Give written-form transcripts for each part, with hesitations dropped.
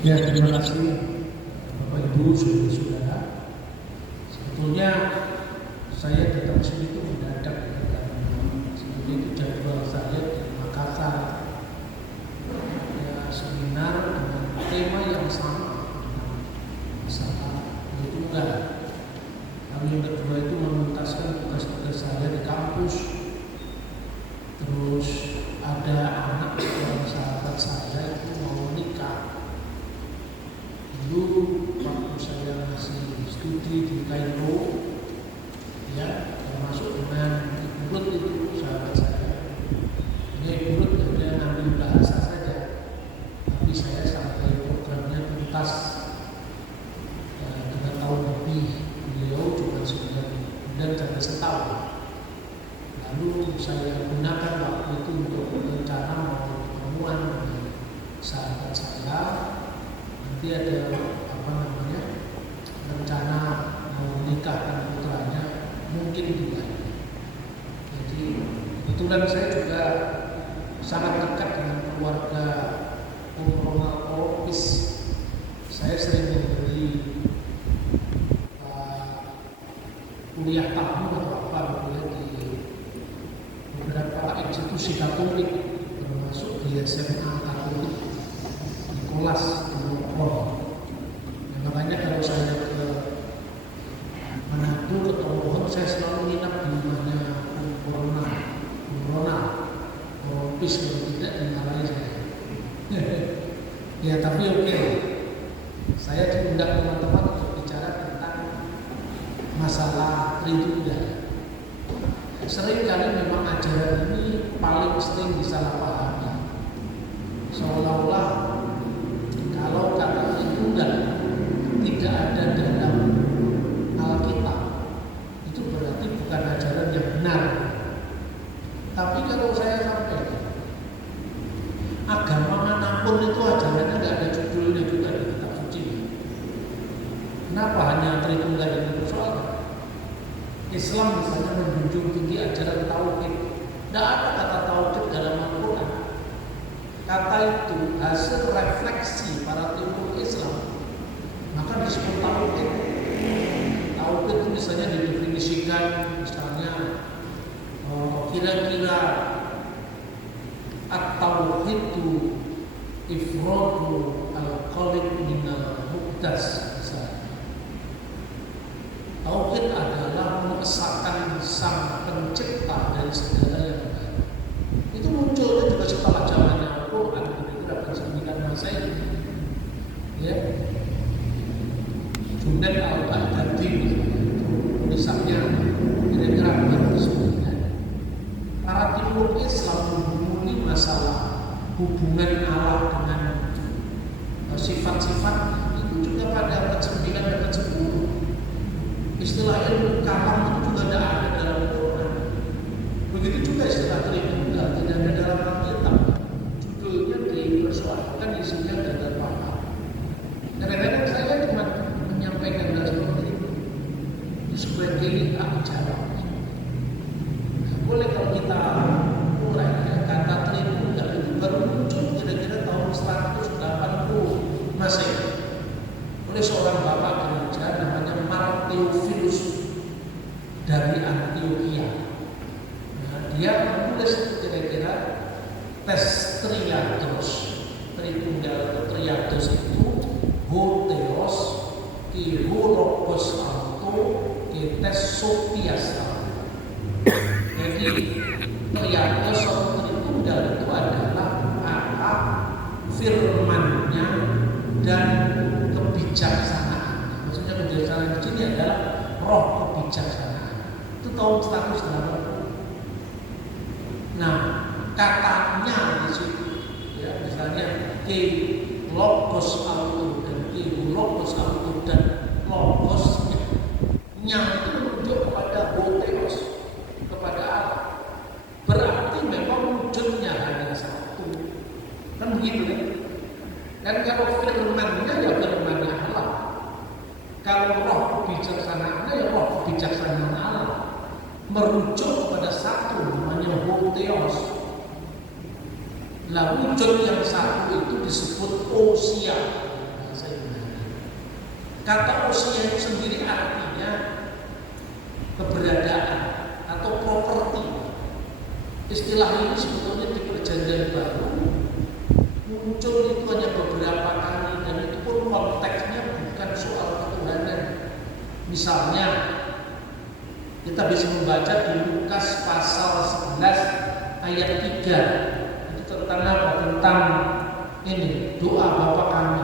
Ya, terima kasih Bapak Ibu, saudara-saudara. Sebetulnya saya datang ke sini itu mendadak karena sebetulnya itu jadwal saya di Makassar. Ya, seminar dengan tema yang sama dengan masalah tunggal. Lalu yang kedua itu menuntaskan tugas-tugas saya di kampus. Terus ada anak seorang sahabat saya itu mau nikah. Dulu waktu saya masih studi di Kairo, ya, termasuk dengan Ibu Ruth itu sahabat saya. Ini Ibu Ruth hanya ngambil bahasa saja, tapi saya sampai programnya tuntas dengan tahun lebih. Beliau cuma 9 bulan sampai setahun. Lalu saya gunakan waktu itu untuk rencana mau pertemuan dengan sahabat saya. Nanti ada rencana mau menikahkan putranya mungkin juga. Jadi kebetulan saya juga sangat dekat dengan keluarga Ronald Opis. Saya sering memberi kuliah tamu atau apa di beberapa institusi Katolik, termasuk di SMA Katolik Nicholas di Bogor. Makanya kalau saya ke Manado ke Tomohon, saya selalu nginap di rumahnya Corona, Opis, kalau tidak dimarahi saya. Ya tapi oke. Saya diundang teman-teman untuk bicara tentang masalah Tritunggal. Sering kali memang ajaran ini paling sering disalahpahami. Seolah-olah kalau kata Tritunggal tidak ada dalam Alkitab, itu berarti bukan ajaran yang benar. Tapi kalau saya sampaikan, agama manapun itu ajarannya tidak ada judulnya juga di kitab suci. Kenapa hanya Tritunggal yang dipersoalkan? Islam misalnya menjunjung tinggi ajaran tauhid. Tidak ada kata tauhid dalam Al-Quran. Kata itu hasil refleksi para timur Islam, maka disebut tauhid. Tauhid itu misalnya didefinisikan, misalnya kira-kira at-tauhidu ifradu al-qalib minal muqdas. Tauhid adalah mengesahkan sang pencipta dari segala yang baik. Itu munculnya juga setelah zamannya Al-Quran, kira-kira pada 9 Masehi. Ya, Junaid al-Baghdadi tulisannya kira-kira 409. Para timur Islam menghubungi masalah hubungan Allah dengan sifat-sifat itu juga pada abad 9 dan abad 10. Istilah ilmu kalam itu juga tidak ada dalam Quran. Begitu juga istilah Tritunggal tidak ada dalam Alkitab. Judulnya dipersoalkan, isinya gagal paham. Kadang-kadang saya cuma menyampaikan hal seperti itu sebagai ajaran. Boleh kalau kita mulai kata Tritunggal itu baru muncul kira-kira tahun 180 Masehi oleh seorang bapak gereja namanya Mark Theophilus dari Antioquia. Nah, dia menulis kira-kira tes triados. Tritunggal triados itu hotheos, logos auto, tes sopias. Jadi triados atau Tritunggal itu adalah Allah, firman-Nya, dan kebijaksanaan. Maksudnya kebijaksanaan di sini adalah roh kebijaksanaan. Itu tahun 180. Nah, katanya di situ, ya, misalnya logos auto dan logos auto dan logosnya, yang itu menunjuk kepada hotheos, kepada Allah. Berarti memang wujudnya hanya satu. Kan begitu kan? Dan kalau firman-Nya ya firman-Nya Allah. Kalau roh kebijaksanaannya ya roh kebijaksanaan Allah. Merujuk kepada satu namanya hotheos. Lah wujud yang satu itu disebut ousia. Kata usia itu sendiri artinya keberadaan atau properti. Istilah ini sebetulnya di Perjanjian Baru muncul itu hanya beberapa kali, dan itu pun konteksnya bukan soal ketuhanan. Misalnya kita bisa membaca di Lukas pasal 11 ayat 3. Itu tentang apa? Tentang ini, doa Bapa kami.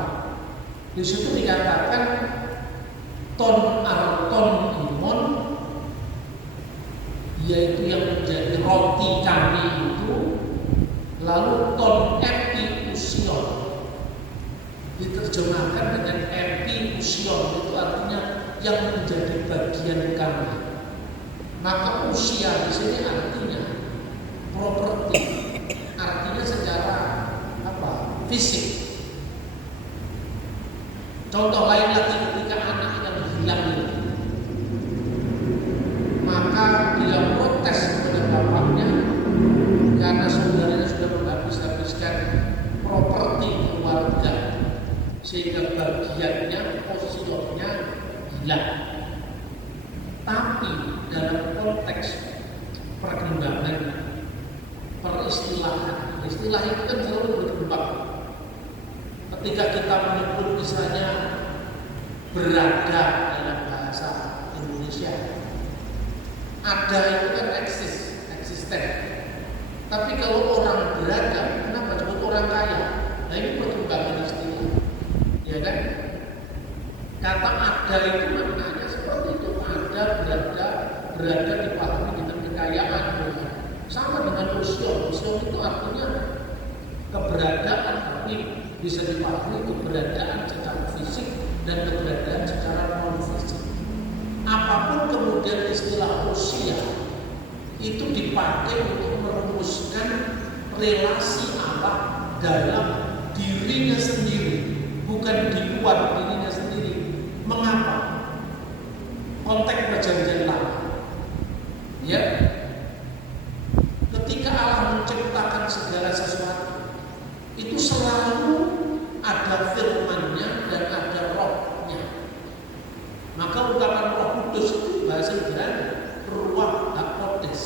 Di situ dikatakan ton arton imon, yaitu yang menjadi roti kami itu, lalu ton epi usion, diterjemahkan dengan epi usion, itu artinya yang menjadi bagian kami. Maka usia di sini artinya properti, artinya secara apa? Fisik. Contoh lain lagi, ketika anak yang hilang itu, maka dia protes kepada bapaknya karena saudaranya sudah menghabis-habiskan properti keluarga, sehingga bagiannya, positionnya hilang. Tapi dalam konteks perkembangan, peristilahan, istilah itu kan selalu berkembang. Ketika kita menyebut misalnya berada dalam bahasa Indonesia, ada itu kan eksisten. Tapi kalau orang berada, kenapa disebut orang kaya? Nah ini perkembangan istilah, ya kan? Kata ada itu maknanya seperti itu, ada, berada dipahami dengan kekayaan. Sama dengan usion itu artinya keberadaan, tapi bisa dipahami keberadaan secara fisik dan keberadaan secara non fisik. Apapun kemudian istilah usia itu dipakai untuk merumuskan relasi Allah dalam dirinya sendiri, bukan di luar dirinya sendiri. Mengapa? Konteks perjanjian lama, ya, ketika Allah menciptakan segala sesuatu, itu selalu ada firman-Nya dan ada rohnya. Maka ungkapan Roh Kudus itu bahasa Ibrani Ruach HaKodesh.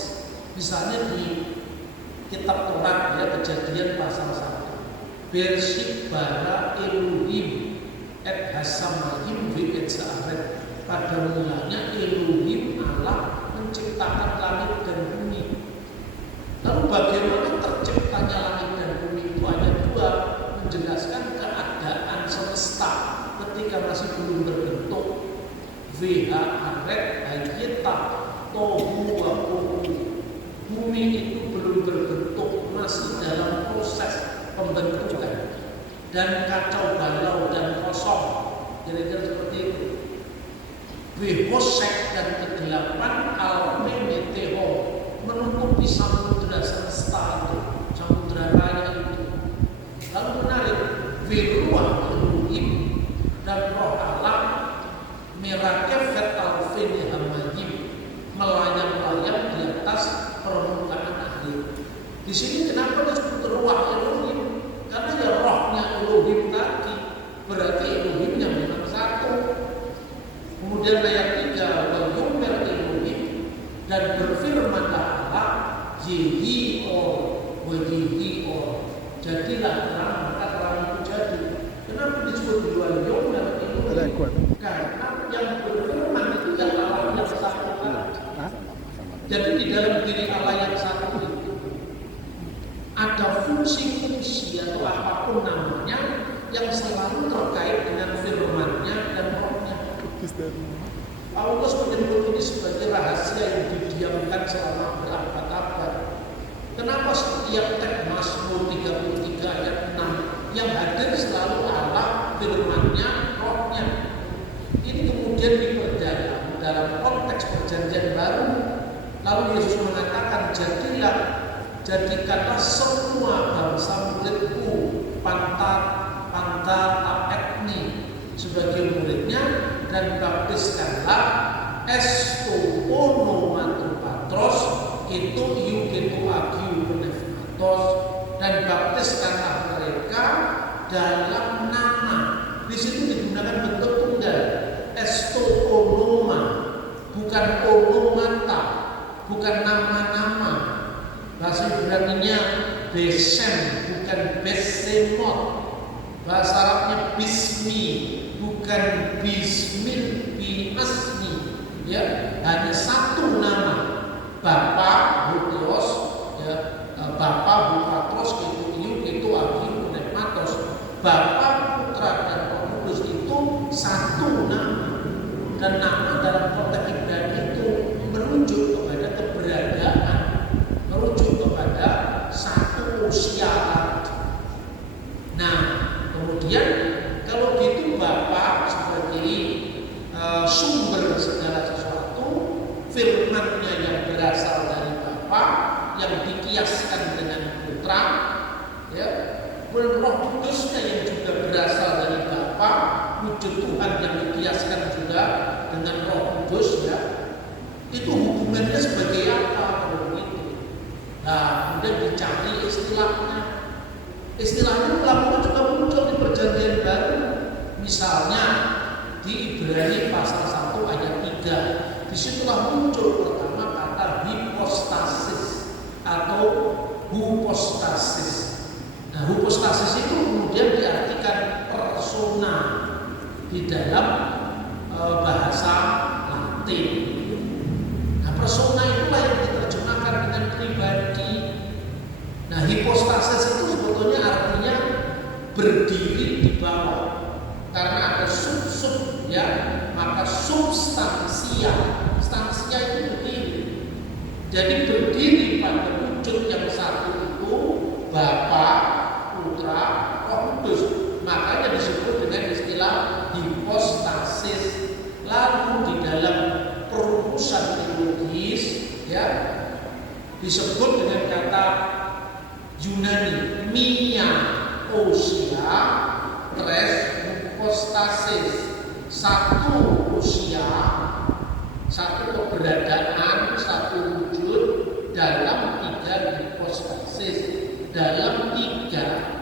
Misalnya di kitab Taurat, ya, Kejadian pasal 1, Bershit bara Elohim et hasamayim ve'et za'aret. Pada mulanya Elohim Allah menciptakan langit dan bumi. Lalu bagaimana terciptanya langit dan bumi itu? Ayat 2 menjelaskan keadaan semesta ketika masih belum berbentuk. V'ha'aret ayeta tohu wa bohu. Bumi itu belum berbentuk, masih dalam proses pembentukan dan kacau balau dan kosong, kira-kira seperti itu. Wihosek dan kegelapan al-memeteo menutupi samudra semesta itu, samudra raya itu. Lalu menarik, wiruah Elohim dan roh Allah merakefet al-fini hamayim, melayang-layang di atas permukaan air. Di sini kenapa disebut ruah Elohim? Karena ya rohnya Elohim tadi, berarti Elohimnya memang satu. Kemudian ayat 3, wal yumer Elohim, dan berfirmanlah Allah, Yehi'o, wa Yehi'o, jadilah terang, maka terang itu jadi. Kenapa disebut wal yumer Elohim? Karena yang berfirman itu yang Allah yang satu. Jadi di dalam diri Allah yang satu itu ada fungsi-fungsi atau apapun namanya yang selalu terkait dengan firman-Nya dan rohnya. Paulus menyebut ini sebagai rahasia yang didiamkan selama berabad-abad. Kenapa setiap teks Mazmur 33 ayat 6 yang hadir selalu Allah, firman-Nya, rohnya? Ini kemudian diperdalam dalam konteks perjanjian baru. Lalu Yesus mengatakan, jadikanlah semua bangsa muridku, pantat etni sebagai muridnya, dan baptiskanlah esto onomato patros, itu eugeto agiu pneumatos, dan baptiskanlah mereka dalam nama. Di situ digunakan bentuk tunggal, bukan nama-nama. Bahasa Ibraninya Besem, bukan Besemot. Bahasa Arabnya Bismi, bukan Bismil Biasmi. Ya, hanya satu nama, Bapa Buteos, ya, Bapa Bupatros, itu Iu, itu Abiu, Nekmatos. Bapa, Putra dan Roh Kudus itu satu nama, dan nama dalam konteks Ibrani itu merujuk kepada keberadaan, merujuk kepada satu usia. Nah, kemudian kalau gitu Bapa sebagai sumber segala sesuatu, firman-Nya yang berasal dari Bapa, yang dikiaskan dengan Putra, ya, Roh Kudusnya yang juga berasal dari Bapa, wujud Tuhan yang dikiaskan juga dengan Roh Kudus, ya. Itu hubungannya sebagai apa kalau begitu? Nah, kemudian dicari istilahnya. Istilahnya lama juga muncul di Perjanjian Baru. Misalnya di Ibrani pasal 1 ayat 3. Disitulah muncul pertama kata hipostasis atau hupostasis. Nah, hupostasis itu kemudian diartikan persona di dalam bahasa Latin. Nah, persona itulah yang diterjemahkan dengan pribadi. Nah, hipostasis itu sebetulnya artinya berdiri di bawah. Karena ada sub-sub, ya, maka substansia. Stansia itu berdiri. Jadi berdiri pada wujud yang satu itu Bapa, Putra, Roh Kudus. Makanya disebut dengan istilah hipostasis. Lalu di dalam perumusan teologis, ya, disebut dengan kata Yunani mia ousia tres hypostasis, satu usia, satu keberadaan, satu wujud dalam tiga hipostasis, dalam tiga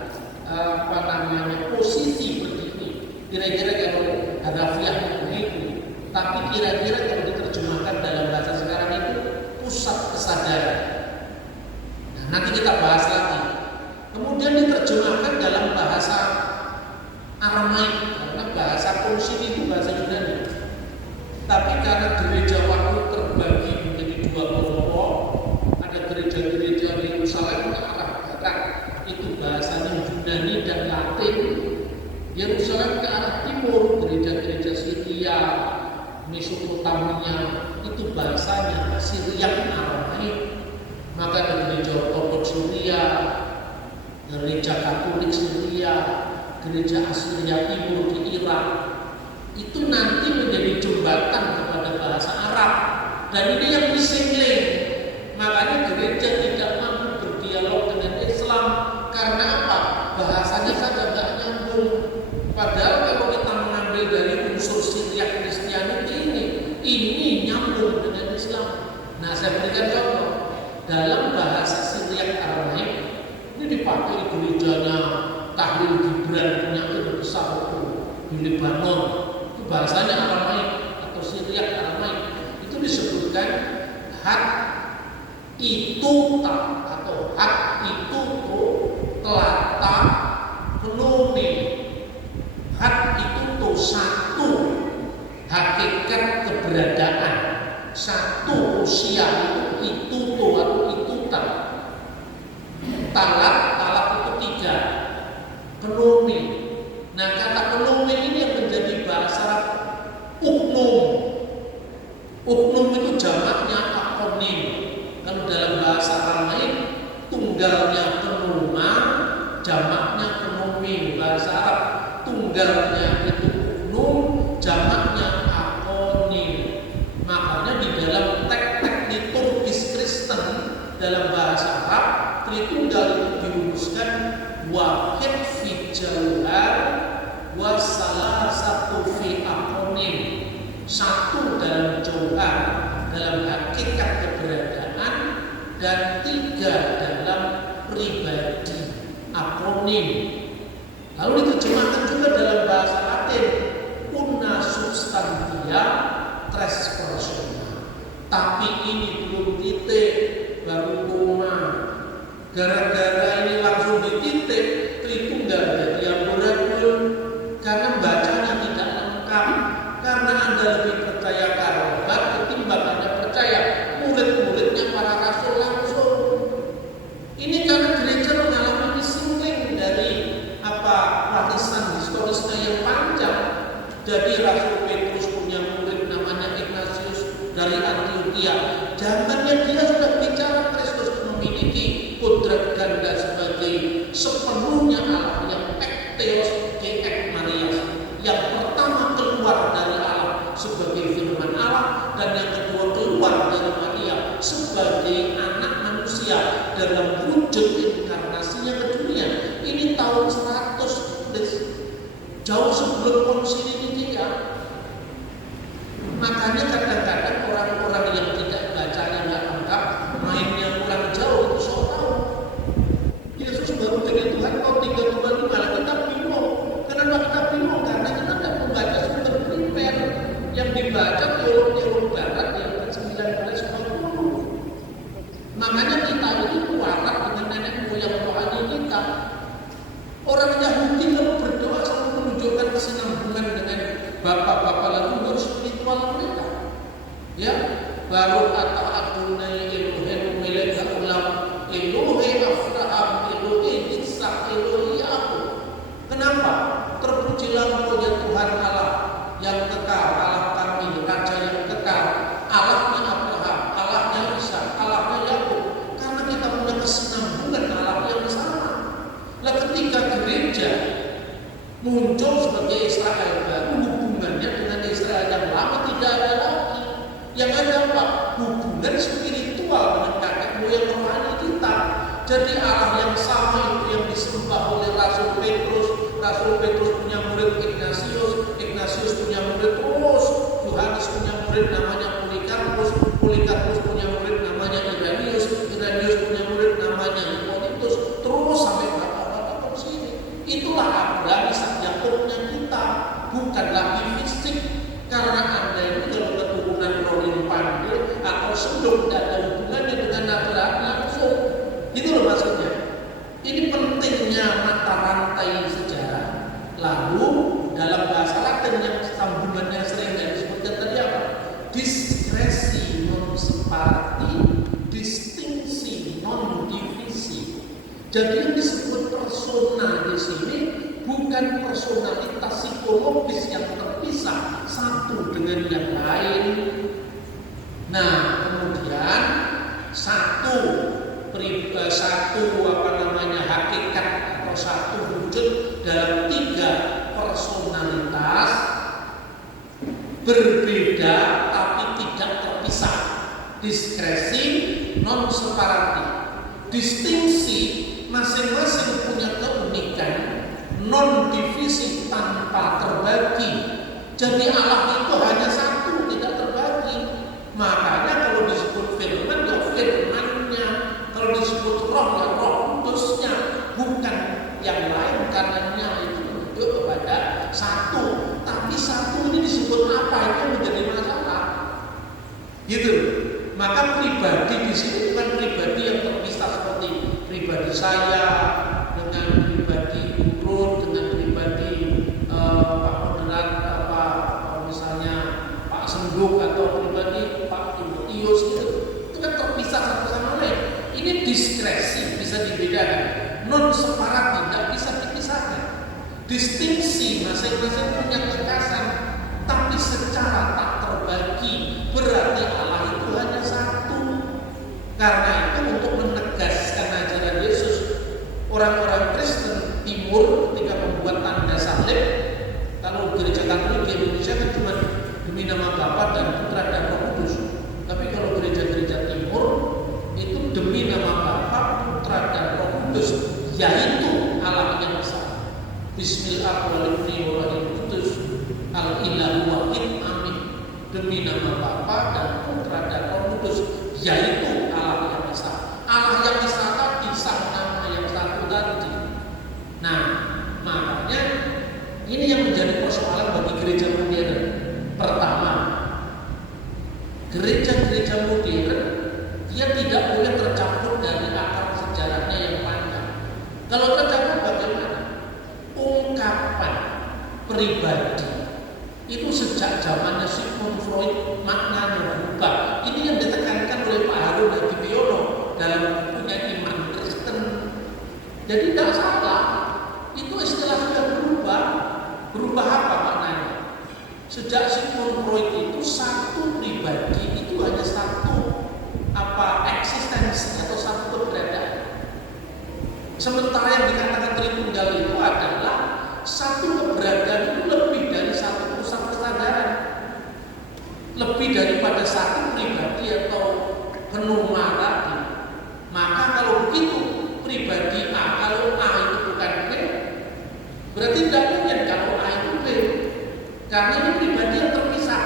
posisi berdiri. Kira-kira kalau harafiahnya begitu, tapi kira-kira kalau diterjemahkan dalam bahasa sekarang itu pusat kesadaran. Nah, nanti kita bahas lagi. Kemudian diterjemahkan dalam bahasa Aramaik, karena bahasa Kunsin itu bahasa Yunani. Tapi karena gereja waktu terbagi menjadi dua kelompok, ada gereja-gereja di Yerusalem ke arah barat, itu bahasanya Yunani dan Latin. Yerusalem ke arah timur, gereja-gereja Syria, Mesopotamia, itu bahasanya Syriak Aramaik. Maka ada gereja Ortodoks Syria, gereja Katolik Syria, gereja Assyria Timur di Irak. Itu nanti menjadi jembatan kepada bahasa Arab, dan ini yang diklaim. Makanya gereja tidak mampu berdialog dengan Islam. Karena apa? Bahasanya saja tidak nyambung. Padahal kalau kita mengambil dari unsur Syriak Kristianiti ini nyambung dengan Islam. Nah, saya berikan contoh. Dalam bahasa Syriak Aramaik ini dipakai gerejanya Tahlil Gibran punya itu besar itu di Lebanon. Itu bahasanya Aramaik atau Syriak Aramaik. Itu disebutkan hat itu atau hat itu telata kenome. Hat itu satu hakikat keberadaan, satu usia itu atau itu talat itu tiga, kenome. Nah, kata kenome ini yang menjadi bahasa uknum. Uknum itu jamaknya akonim. Kalau dalam bahasa Aramaik tunggalnya kenoma, jamaknya kenome. Bahasa Arab tunggalnya itu uknum, jamaknya akonim. Makanya di dalam teks-teks liturgis Kristen dalam bahasa Arab, Tritunggal itu dirumuskan wahid fi jauhar wa salah satu fi akonim. Satu dalam jauhar, dalam hakikat keberadaan, dan tiga dalam pribadi, akonim. Lalu diterjemahkan juga dalam bahasa Latin Karena Anda lebih percaya karobat ketimbang Anda percaya murid-muridnya para rasul langsung. Ini karena gereja mengalami missing dari warisan historisnya yang panjang. Jadi Rasul Petrus punya murid namanya Ignatius dari Antioquia. Zamannya dia sudah bicara Kristus memiliki kodrat ganda sebagai sepenuhnya Allah yang ektheos ek Marias, yang pertama keluar dari Allah sebagai firman Allah, dan yang kedua keluar dari Maria sebagai anak manusia dalam wujud inkarnasinya ke dunia. Ini tahun 100 jauh sebelum konsili Nikea. Makanya kadang-kadang orang-orang yang tidak bacanya nggak lengkap, mainnya kurang jauh, itu so tahu Yesus baru jadi Tuhan kau 3 Tuhan 5, lah kita bingung. Kenapa kita bingung? Karena kita tidak membaca sumber primer yang dibaca teolog barat yang 1940. Makanya kita ini kualat dengan nenek moyang rohani kita. Orang Yahudi kalau berdoa selalu menunjukkan kesinambungan dengan bapak-bapak leluhur spiritual mereka. Ya, baru kata Adonai Elohim melek ulam Elohe Abraham Elohe Ishak Elohe Yakub. Kenapa? Terpujilah Engkau ya Tuhan Allah yang kekal, Allah kami, Raja yang kekal, Allahnya Abraham, Allahnya Ishak, Allahnya Yakub. Karena kita punya kesinambungan Allah yang sama. Nah, ketika gereja muncul sebagai Israel baru, hubungannya dengan Israel yang lama tidak ada lagi. Yang ada apa? Hubungan spiritual dengan kakek moyang rohani kita. Jadi Allah yang sama itu yang disembah oleh Rasul Petrus. Rasul Petrus punya murid Ignatius, Ignatius punya murid terus, Yohanes punya murid namanya Polikarpus, Polikarpus punya murid namanya Irenaeus, Irenaeus punya murid namanya Hippolytus, terus sampai bapak-bapak konsili. Itulah Abraham, Ishak, Yakubnya kita, bukan lagi fisik. Karena Anda ini kalau keturunan Rohin Pandil atau Sendok tidak ada hubungannya dengan Abraham langsung. Itu loh maksudnya. Ini pentingnya mata rantai sejarah. Lalu dalam bahasa Latin yang sambungannya sering disebutkan tadi apa? Diskresi non separati, distingsi non divisi. Jadi yang disebut persona di sini bukan personalitas psikologis yang terpisah satu dengan yang lain. Nah, kemudian satu hakikat atau satu wujud dalam 3 personalitas berbeda tapi tidak terpisah. Diskresi non separati, distingsi, masing-masing punya keunikan, non divisi tanpa terbagi. Jadi Allah itu hanya satu, tidak terbagi. Makanya kalau disebut firman ya firmannya, kalau disebut roh ya roh kudusnya, bukan yang lain. Karenanya itu menunjuk kepada satu. Tapi satu ini disebut apa, itu menjadi masalah. Gitu. Maka pribadi di sini bukan pribadi yang terpisah seperti pribadi saya dengan pribadi Urut, dengan pribadi Pak Moderat, misalnya Pak Senduk, atau pribadi Pak Timotius, itu kan terpisah satu sama lain. Ini diskresi, bisa dibedakan. Non separat tidak bisa dipisahkan. Distingsi, masing-masing punya kekasan, tapi secara tak terbagi. Berarti Allah itu hanya satu. Karena itu untuk menegaskan ajaran Yesus, orang-orang Kristen Timur ketika membuat tanda salib, kalau gereja Katolik di Indonesia kan cuma demi nama Bapa dan Putra dan Roh Kudus. Tapi kalau gereja-gereja Timur itu demi nama Bapa, Putra dan Roh Kudus, yaitu Allah yang esa. Bismillahirrahmanirrahim. Al-Ilahu Wahid Amin. Demi nama Bapa dan Putra dan Roh Kudus, yaitu Allah yang esa. Allah yang esa tadi sang nama yang satu tadi. Nah, makanya ini yang menjadi persoalan bagi gereja modern. Pertama, gereja-gereja modern dia tidak boleh tercampur dari akar sejarahnya yang panjang. Kalau tercampur bagaimana? Ungkapan pribadi Itu sejak zamannya Sigmund Freud maknanya berubah. Ini yang ditekankan oleh Pak Harun Hadimiono dalam bukunya Iman Kristen. Jadi tidak salah, itu istilah sudah berubah. Berubah apa maknanya? Sejak Sigmund Freud itu satu pribadi itu hanya satu eksistensi atau satu keberadaan. Sementara yang dikatakan Tritunggal itu adalah satu keberadaan itu lebih dari satu pusat kesadaran, lebih daripada satu pribadi atau penuma tadi. Maka kalau begitu pribadi A, kalau A itu bukan B, berarti tidak mungkin kalau A itu B, karena ini pribadi yang terpisah.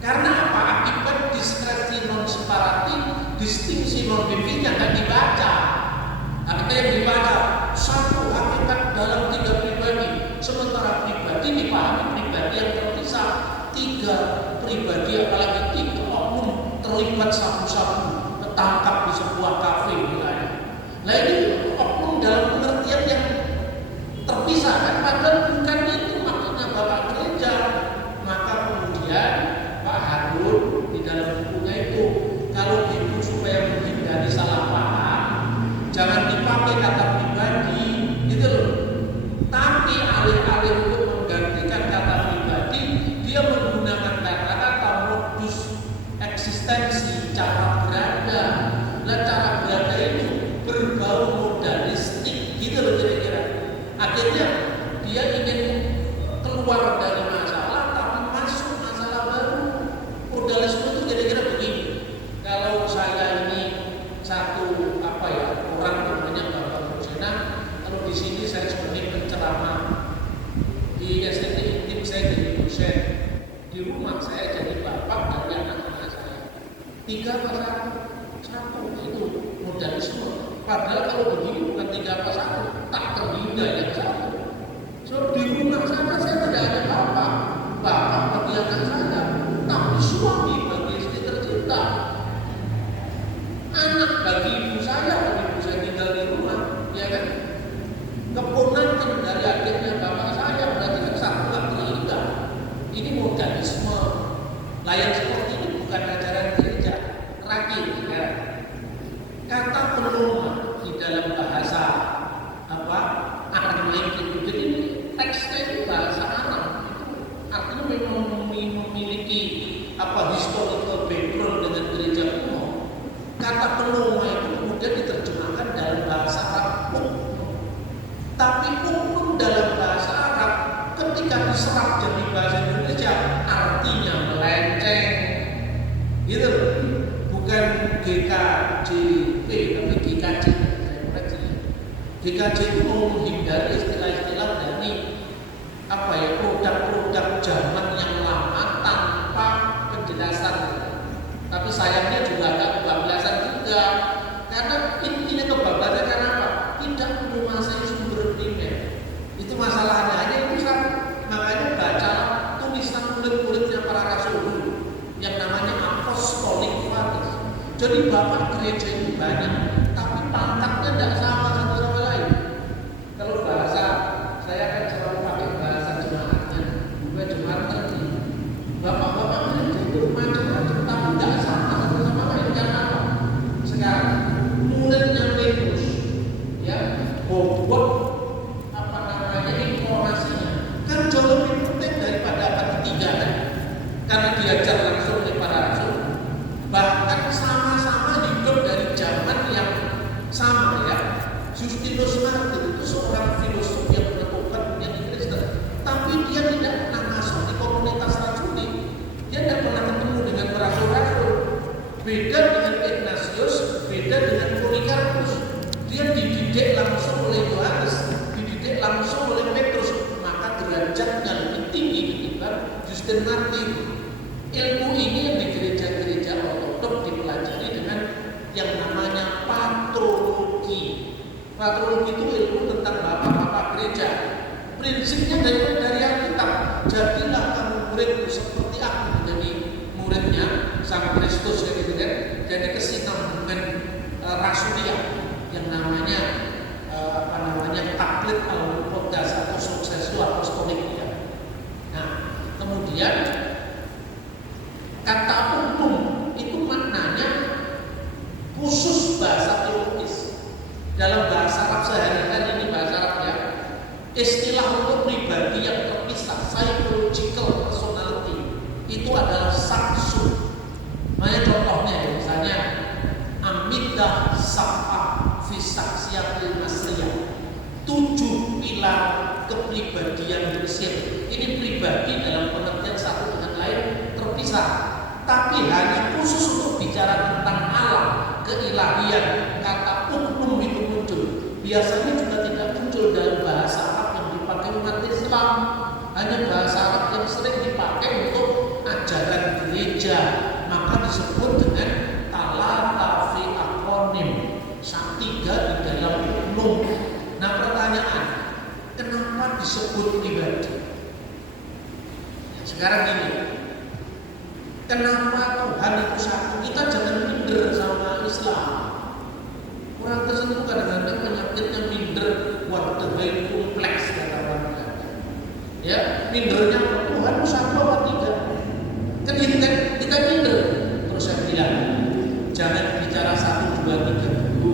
Karena apa? Akibat diskresi non separati, distingsi non bibinya nggak dibaca. Artinya yang dibaca satu hakikat dalam tiga pribadi, sementara pribadi dipahami pribadi yang terpisah. Tiga pribadi apalagi tiga oknum terlibat sabu-sabu, ketangkap di sebuah kafe misalnya. Nah ini oknum dalam pengertian yang terpisah kan, padahal bukan itu maksudnya Bapak Gereja. Maka kemudian Pak Harun di dalam bukunya itu, kalau gitu supaya menghindari salah paham, jangan dipakai kata pribadi, gitu loh. Tapi alih-alih untuk menggantikan kata pribadi, dia menggunakan kata-kata modus eksistensi, cara berada. Nah cara berada itu berbau modalistik, gitu loh kira-kira. Akhirnya dia ingin keluar dari masalah tapi masuk masalah baru. Modalisme itu kira-kira begini. Kalau saya ini satu orang namanya Bapak Rosena, kalau di sini saya sebagai penceramah, di STT Intim saya jadi dosen, di rumah saya jadi bapak dari anak-anak saya. 3 pasal 1 itu modalisme. Padahal kalau begini bukan 3 pasal 1, tak terhingga yang satu. So di rumah saya tidak ada bapak bagi anak saya, tapi suami bagi istri tercinta, anak bagi ibu saya tinggal di rumah, ya kan? Keponakan dari adiknya bapak saya berarti kan satu terhingga. Ini modalisme. Nah yang seperti ini bukan ajaran gereja. Terakhir, ya. Kata penoma di dalam bahasa Aramaik itu, jadi teksnya itu bahasa Arab, artinya memang memiliki historical background dengan gereja kuno. Kata penoma itu kemudian diterjemahkan dalam bahasa Arab hukum. Tapi hukum dalam bahasa Arab ketika diserap jadi bahasa Indonesia artinya melenceng, gitu. Bukan GKJP tapi GKJ. GKJ itu mau menghindari istilah-istilah dari produk-produk zaman yang lama tanpa penjelasan. Tapi sayangnya juga agak kebablasan juga. Karena intinya kebablasan karena apa? Tidak menguasai sumber primer. Itu masalahnya. Hanya itu kan. Makanya baca tulisan murid-muridnya para rasul dulu yang namanya apostolik faris. Jadi bapak gereja itu banyak, tapi pangkatnya tidak sama satu sama lain. Kalau bahasa saya kan selalu pakai bahasa jemaatnya, supaya jemaat ngerti. Bapak-bapak gereja itu macam-macam, tapi tidak sama satu sama lain. Karena apa? Sekarang muridnya Petrus, ya, bobot informasinya kan jauh lebih penting daripada abad ketiga kan? Karena diajar langsung oleh para rasul. Bahkan sama-sama hidup dari zaman yang sama, ya. Justinus Martyr itu seorang filosof yang bertobat menjadi Kristen, tapi dia tidak pernah masuk di komunitas rasuli. Dia tidak pernah ketemu dengan rasul-rasul. Beda dengan Ignatius, beda dengan Polikarpus. Dia dididik langsung oleh Yohanes, dididik langsung oleh Petrus, maka derajatnya lebih tinggi ketimbang Justin Martyr. Ilmu ini yang di gereja-gereja ortodok dipelajari dengan yang namanya patrologi. Patrologi itu ilmu tentang bapak-bapak gereja. Prinsipnya dari Alkitab. Jadilah kamu muridku seperti aku menjadi muridnya Sang Kristus, gitu kan. Jadi kesinambungan rasulia yang namanya taklit al-muqaddas atau suksesu apostolik, ya. Nah, kemudian kemudian kata umum itu maknanya khusus bahasa teologis. Dalam bahasa Arab sehari-hari ini, bahasa Arab ya, istilah untuk pribadi yang terpisah, psychological personality, itu adalah saksu. Makanya contohnya ya, misalnya Amidah Sab'a fi Saksiyatil Masriyah, 7 pilar kepribadian Mesir. Ini pribadi dalam pengertian satu dengan lain terpisah, tapi hanya khusus untuk bicara tentang Allah, keilahian, kata umum itu muncul. Biasanya juga tidak muncul dalam bahasa Arab yang dipakai umat Islam. Hanya bahasa Arab yang sering dipakai untuk ajaran gereja, maka disebut dengan talata fi akronim, 3 di dalam umum. Nah, pertanyaan, kenapa disebut pribadi? Sekarang ini, kenapa Tuhan itu satu? Kita jangan minder sama Islam. Orang tersentuh kadang-kadang penyakitnya minder, wardahai kompleks kata orang. Ya, mindernya Tuhan itu satu apa tidak? Kan gitu kan, kita minder. Terus saya bilang, jangan bicara 1, 2, 3 dulu.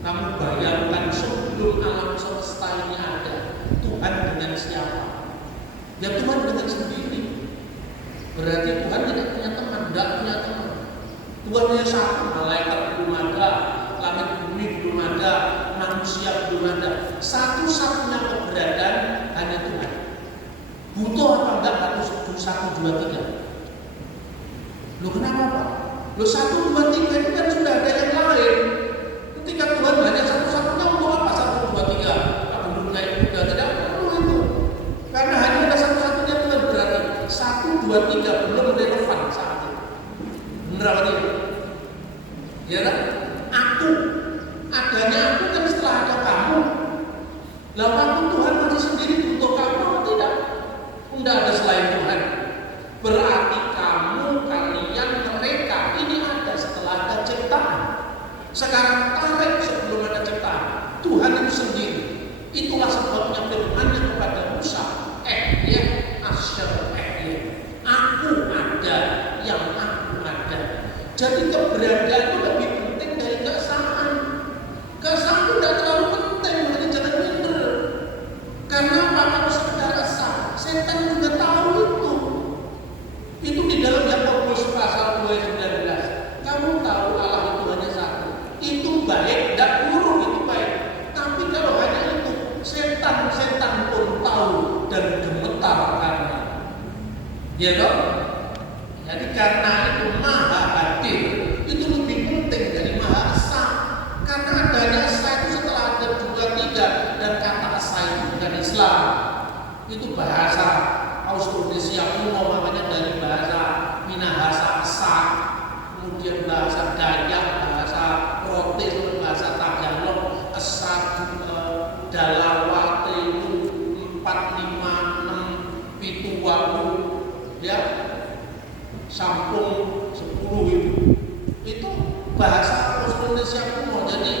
Kamu bayangkan sebelum alam semesta ini ada, Tuhan dengan siapa? Ya Tuhan dengan sendiri. Berarti Tuhan tidak punya teman, tidak punya teman. Tuhan hanya satu, malaikat belum ada, langit bumi belum ada, manusia belum ada. Satu-satunya keberadaan hanya Tuhan. Butuh apa enggak harus 1, 2, 3? Loh kenapa Pak? Loh 1, 2, 3 itu kan sudah ada yang lain. Ketika Tuhan hanya satu-satunya, untuk apa 1, 2, 3? Apa dunia itu sudah tidak perlu itu. Karena hanya ada satu-satunya Tuhan, berarti 1, 2, 3 belum relevan saat itu. Benar apa tidak? Ya kan? Aku, adanya aku kan setelah ada kamu. Lah waktu Tuhan masih sendiri, butuh kamu atau tidak? Tidak ada selain Tuhan. Berarti kamu, kalian, mereka ini ada setelah ada ciptaan. Sekarang tarik sebelum ada ciptaan. Tuhan itu sendiri. Itulah sebabnya firman-Nya kepada Musa, ya, asyar ya. Aku ada, yang aku ada. Jadi keberadaan itu lebih penting dari keesaan. Keesaan itu tidak terlalu penting, jadi jangan minder. Karena apa? Kalau sekedar esa, setan juga tahu itu. Itu di dalam Yakobus pasal 2:19. Kamu tahu Allah itu hanya satu. Itu baik, tidak buruk, itu baik. Tapi kalau hanya itu, setan pun tahu dan gemetar karena. Ya toh? Jadi karena itu maha hadir, itu lebih penting dari maha esa. Karena adanya esa itu setelah ada 2, 3, dan kata esa itu bukan Islam. Itu bahasa Austronesia kuno, makanya dari bahasa Minahasa esa, kemudian bahasa Dayak, bahasa Rote, bahasa Tagalog, esa, Dalawa, Telu, 4, 5, 6, 7, 8, ya, Sampung 10 itu bahasa Indonesia kuno. Jadi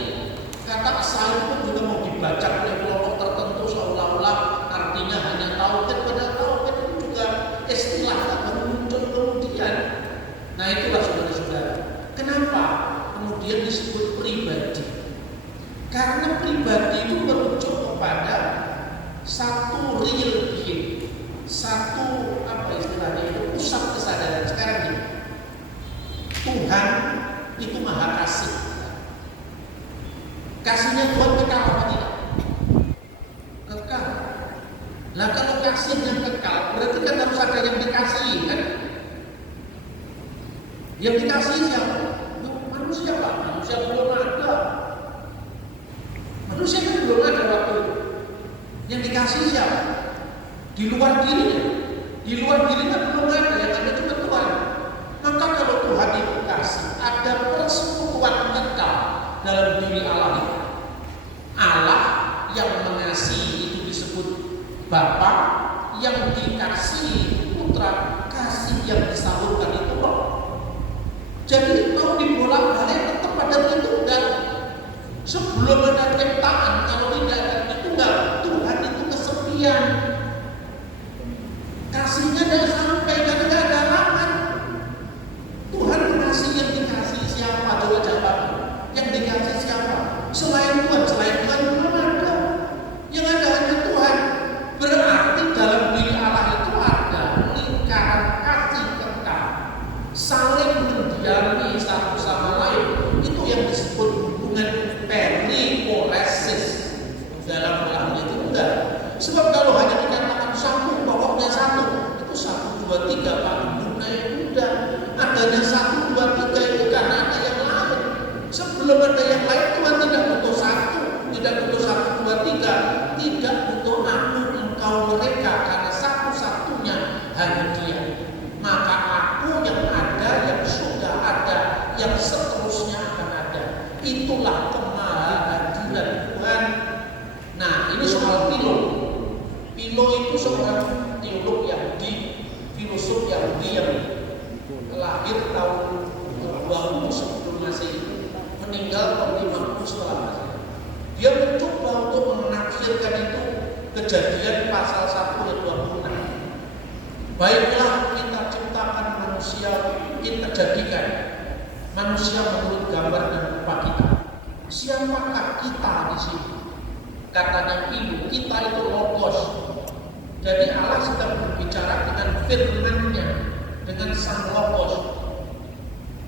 kata esa itu juga mau dibaca oleh kelompok tertentu seolah-olah artinya hanya tauhid, padahal tauhid itu juga istilah yang baru muncul kemudian. Nah itulah saudara-saudara, kenapa kemudian disebut pribadi? Karena pribadi itu merujuk kepada satu real being, satu apa istilahnya itu, pusat kesadaran. Sekarang ini Tuhan itu maha kasih. Kasihnya Tuhan kekal apa tidak? Kekal. Nah kalau kasihnya kekal, berarti kan harus ada yang dikasihi kan? Yang dikasihi siapa? Manusia Pak. Manusia belum ada. Manusia kan belum ada waktu itu. Yang dikasihi siapa? Di luar dirinya. Di luar dirinya belum ada, yang ada cuma Tuhan. Maka kalau Tuhan itu kasih, ada persekutuan kekal dalam diri Allah. Allah yang mengasihi itu disebut Bapa, yang dikasihi Putra, kasih yang disalurkan itu Roh. Jadi mau dibolak-balik tetap ada Tritunggal. Sebelum ada ciptaan, kalau tidak ada Tritunggal, Tuhan itu kesepian. Kasihnya dari 2, 3 Pak Guna yang muda. Adanya 1, 2, 3 itu karena ada yang lain. Sebelum ada yang lain Tuhan tidak butuh 1, tidak butuh 1, 2, 3, tidak butuh aku, engkau, mereka, karena satu-satunya hanya Dia. Maka aku yang ada, yang sudah ada, yang seterusnya akan ada. Itulah kemahahadiran Tuhan. Nah, ini soal Philo. Philo itu seorang teolog Yahudi, filosof Yahudi yang lahir tahun 20 sebelum Masehi, meninggal tahun 50 setelah Masehi. Dia mencoba untuk menafsirkan itu Kejadian pasal 1 ayat 26. Baiklah kita ciptakan manusia, kita jadikan manusia menurut gambar dan rupa kita. Siapakah kita di sini? Katanya Philo, kita itu logos. Jadi Allah sedang berbicara dengan firman-Nya, dengan sang logos.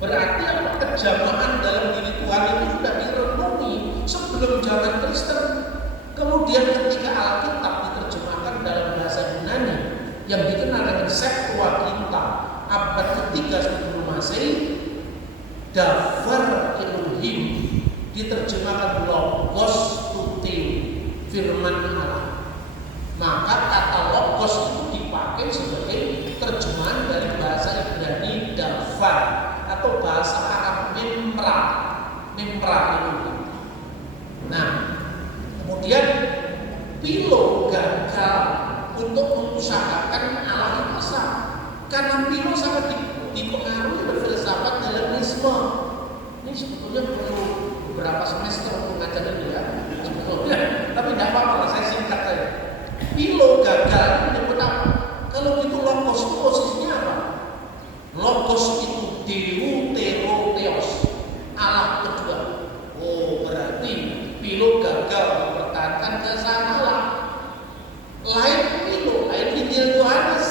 Berarti apa? Kejamaan dalam diri Tuhan itu sudah direnungi sebelum zaman Kristen. Kemudian ketika Alkitab diterjemahkan dalam bahasa Yunani yang dikenal dengan Septuaginta abad ketiga sebelum Masehi, Davar Elohim diterjemahkan logos tuteo, firman Allah. Maka kata logos itu dipakai sebagai terjemahan dari bahasa Ibrani Davar atau bahasa Arab Memra Elohim. Nah, kemudian Philo gagal untuk mengusahakan Allah yang esa, karena Philo sangat dipengaruhi oleh filsafat Hellenisme. Ini sebetulnya perlu beberapa semester untuk mengajar ini ya, sebetulnya. Tapi tidak apa-apa, saya singkat saja. Philo gagal menyebut apa? Kalau gitu logos itu posisinya apa? Logos itu Deuterotheos, Allah kedua. Oh, berarti Philo gagal mempertahankan keesaan Allah. Lain Philo, lain Injil Yohanes.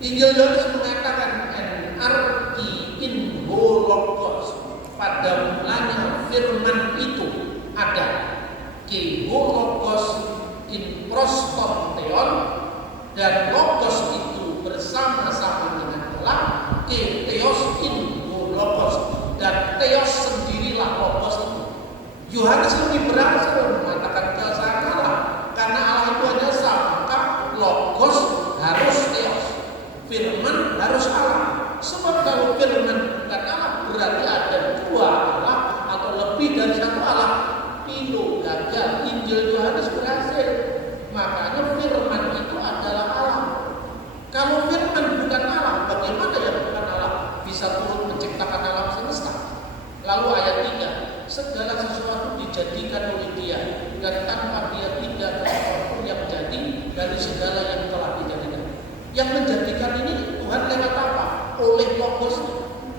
Injil Yohanes mengatakan arki in ho logos, pada mulanya firman itu ada. Ke ho logos in proston theon, dan logos itu bersama-sama dengan Allah. Ke theos in ho logos, dan theos sendirilah logos itu. Yohanes lebih berhasil mengatakan keesaan Allah, karena Allah itu hanya esa, maka logos harus theos, firman harus Allah. Sebab kalau firman bukan Allah, berarti ada dua Allah atau lebih dari satu Allah. Philo gagal, Injil Yohanes berhasil. Makanya firman itu adalah Allah. Kalau firman bukan Allah, bagaimana ya bukan Allah bisa turut menciptakan alam semesta? Lalu ayat 3, segala sesuatu dijadikan oleh Dia, dan tanpa Dia tidak ada apapun yang jadi dari segala yang telah dijadikan. Yang menjadikan ini Tuhan lewat apa? Oleh logos.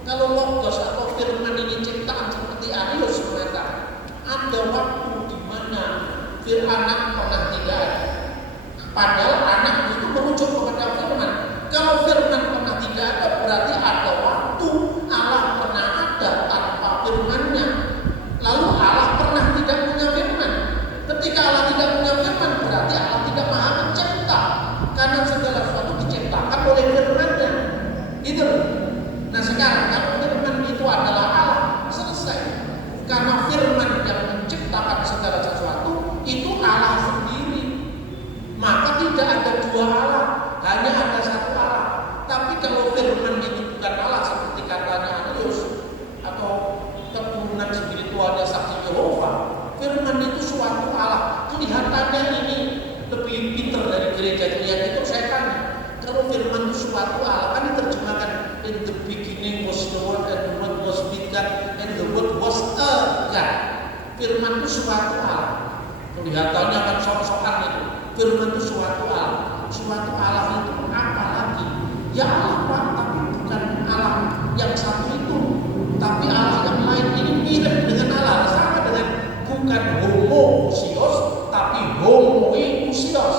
Kalau logos atau firman ini ciptaan seperti Arius mengatakan, ada waktu di mana anak pernah tidak ada. Padahal anak itu merujuk kepada firman. Kalau firman pernah tidak ada, berarti ada waktu Allah pernah ada tanpa firman-Nya. Lalu Allah pernah tidak punya firman. Ketika Allah tidak punya firman, berarti Allah tidak maha pencipta, karena segala sesuatu diciptakan oleh firman-Nya. Gitu. Nah sekarang kalau firman itu adalah Allah, selesai. Karena firman yang menciptakan segala sesuatu itu Allah sendiri. Maka tidak ada dua Allah, hanya ada satu Allah. Tapi kalau firman itu bukan Allah seperti katanya Arius atau keturunan spiritualnya saksi Yehova, firman itu suatu Allah. Kelihatannya ini lebih pintar dari gereja-gereja itu, saya tanya. Kalau firman itu suatu Allah, kan diterjemahkan in the beginning was the word, and the word was with God, and the word was a God. Firman itu suatu Allah. Kelihatannya kan sok-sokan itu. Firman itu suatu Allah. Suatu Allah itu apa lagi? Ya Allah Pak, tapi bukan Allah yang satu itu, tapi Allah yang lain. Ini mirip dengan Allah, sama dengan bukan homoousios, tapi homoiousios.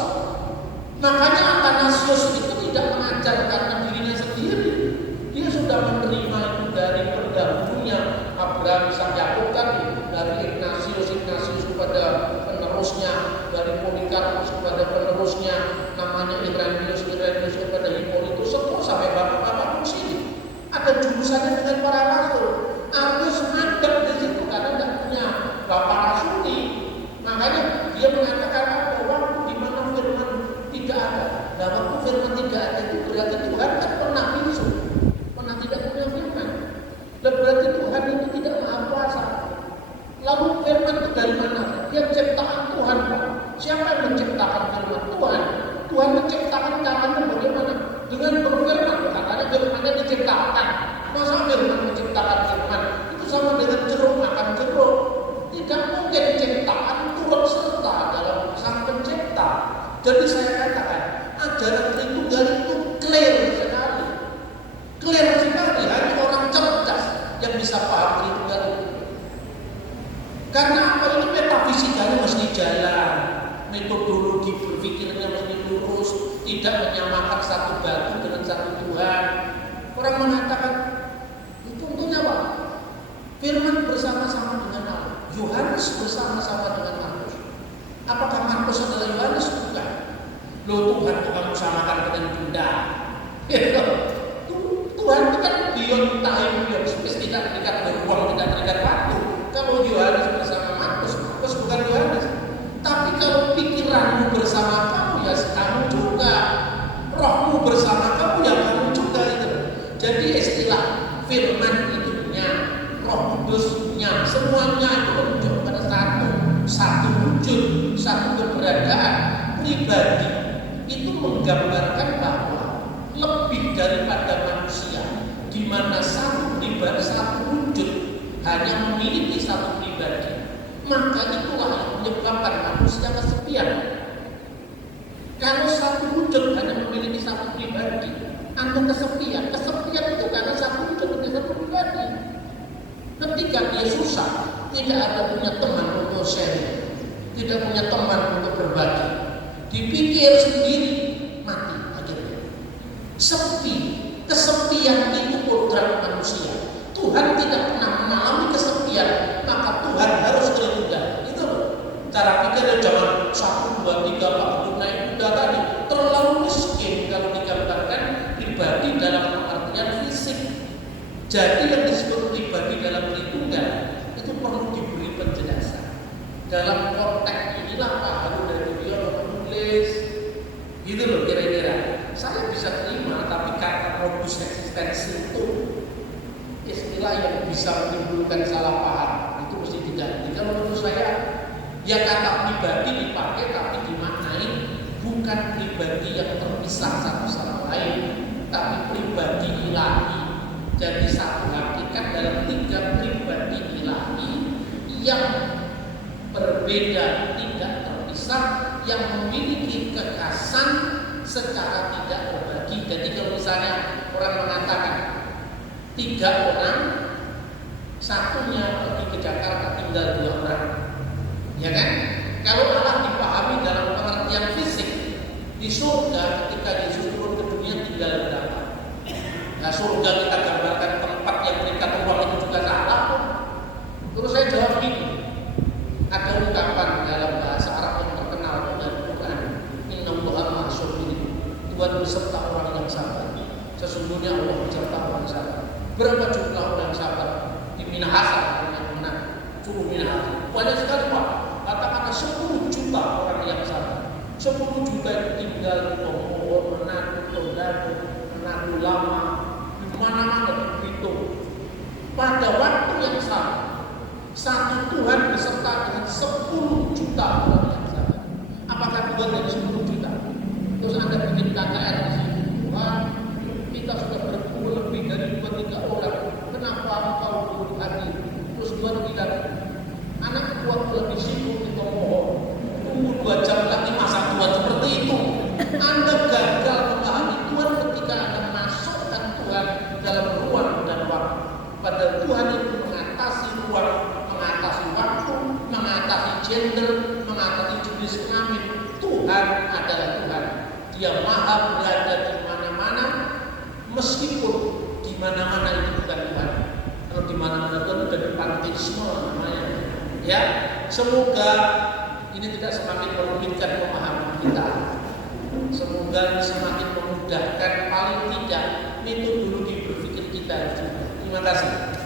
Makanya Athanasius itu tidak mengajarkan dirinya sendiri. Dia sudah menerima itu dari pendahulunya Abraham, Ishak, Yakub tadi, dari Ignatius kepada penerusnya, dari Polikarpus kepada penerusnya namanya Irenaeus jurusannya dengan para rasul. Artius mandek di situ karena tidak punya bapak rasuli. Makanya dia mengatakan ada waktu di mana firman tidak ada. Dan waktu firman tidak ada itu berarti Tuhan kan pernah bisu, pernah tidak punya firman. Dan berarti Tuhan itu tidak maha kuasa. Lalu firman itu dari mana? Dia ciptaan Tuhan. Siapa yang menciptakan firman? Tuhan. Tuhan menciptakan caranya bagaimana? Dengan berfirman. Katanya firmannya diciptakan. Masa firman menciptakan firman? Itu sama dengan jeruk makan jeruk. Tidak mungkin ciptaan turut serta dalam sang pencipta. Jadi saya katakan ajaran Tritunggal itu clear sekali. Clear sekali. Hanya orang cerdas yang bisa paham Tritunggal itu. Karena apa? Ini metafisikanya mesti jalan, metodologi berpikirnya mesti lurus, tidak menyamakan satu batu dengan satu Tuhan. Orang mengatakan, contohnya apa? Firman bersama-sama dengan Allah, Yohanes bersama-sama dengan Markus. Apakah Markus adalah Yohanes? Bukan. Loh, Tuhan itu kamu samakan dengan benda. Tuhan itu kan beyond time, beyond space, tidak terikat beruang, tidak terikat waktu. Kalau Yohanes bersama Markus, Markus bukan Yohanes. Tapi kalau pikiranmu bersama kamu, ya kamu juga. Rohmu bersama kamu, ya kamu juga itu. Jadi istilah firman itunya, Roh Kudusnya, semuanya itu menunjuk pada satu wujud, satu keberadaan pribadi. Itu menggambarkan bahwa lebih daripada manusia, di mana satu pribadi, satu wujud hanya memiliki satu pribadi, maka itulah yang menyebabkan manusia kesepian. Kalau satu wujud hanya memiliki satu pribadi, Anda kesepian. Kesepian itu karena satu wujud punya satu pribadi. Ketika dia susah, tidak ada punya teman untuk sharing, tidak punya teman untuk berbagi, dipikir sendiri, mati akhirnya. Sepi, kesepian itu kodrat manusia. Tuhan tidak pernah mengalami kesepian, maka Tuhan harus Tritunggal. Itu loh. Cara pikirnya jangan 1, 2, 3 Pak Guru naik kuda tadi. Terlalu miskin kalau digambarkan pribadi dalam pengertian fisik. Jadi yang disebut pribadi dalam Tritunggal itu perlu diberi penjelasan. Dalam konteks inilah Pak Guru dari dia menulis. Gitu loh kira-kira. Saya bisa terima, tapi kata modus eksistensi itu istilah yang bisa menimbulkan salah paham, itu mesti diganti. Kalau menurut saya, ya kata pribadi dipakai tapi dimaknai bukan pribadi yang terpisah satu sama lain, tapi pribadi ilahi. Jadi satu hakikat dalam 3 pribadi ilahi yang berbeda, tidak terpisah, yang memiliki kekhasan secara tidak berbagi. Jadi kalau misalnya orang mengatakan 3 orang, satunya pergi ke Jakarta, tinggal 2 orang, ya kan? Kalau Allah dipahami dalam pengertian fisik, di surga ketika Yesus turun ke dunia tinggal berapa? Nah, surga kita gambarkan tempat yang terikat ruang itu juga salah. Terus saya jawab gini, ada ungkapan dalam bahasa Arab yang terkenal dengan Quran, Innallaha ma'as-sabirin, Tuhan beserta orang yang sabar. Sesungguhnya Allah beserta orang sabar. Berapa jumlah orang sabar di Minahasa yang menang? Cukup Minahasa. Banyak sekali Pak. Katakanlah 10 juta orang yang sabar. 10 juta itu tinggal di Tomohon, Manado, Tondano, Manado Lama, di mana-mana di Belitung. Pada waktu yang sama, satu Tuhan beserta dengan 10 juta orang yang sabar. Apakah Tuhan dari 10 juta? Terus Anda bikin KKR di sini. Tuhan, kita sudah berkumpul lebih dari 2-3 orang. Kenapa engkau belum hadir? Terus Tuhan bilang, anak buahku lagi sibuk di Tomohon. Tunggu 2 jam lagi, masa Tuhan seperti itu? Anda gagal memahami Tuhan ketika Anda masukkan Tuhan dalam ruang dan waktu. Padahal Tuhan itu mengatasi ruang, mengatasi waktu, mengatasi gender, mengatasi jenis kelamin. Tuhan adalah Tuhan. Dia maha berada di mana-mana, meskipun di mana-mana itu bukan Tuhan. Kalau di mana-mana Tuhan itu dari panteisme namanya. Ya, semoga ini tidak semakin merugikan pemahaman kita. Semoga ini semakin memudahkan, paling tidak metodologi berpikir kita juga. Terima kasih.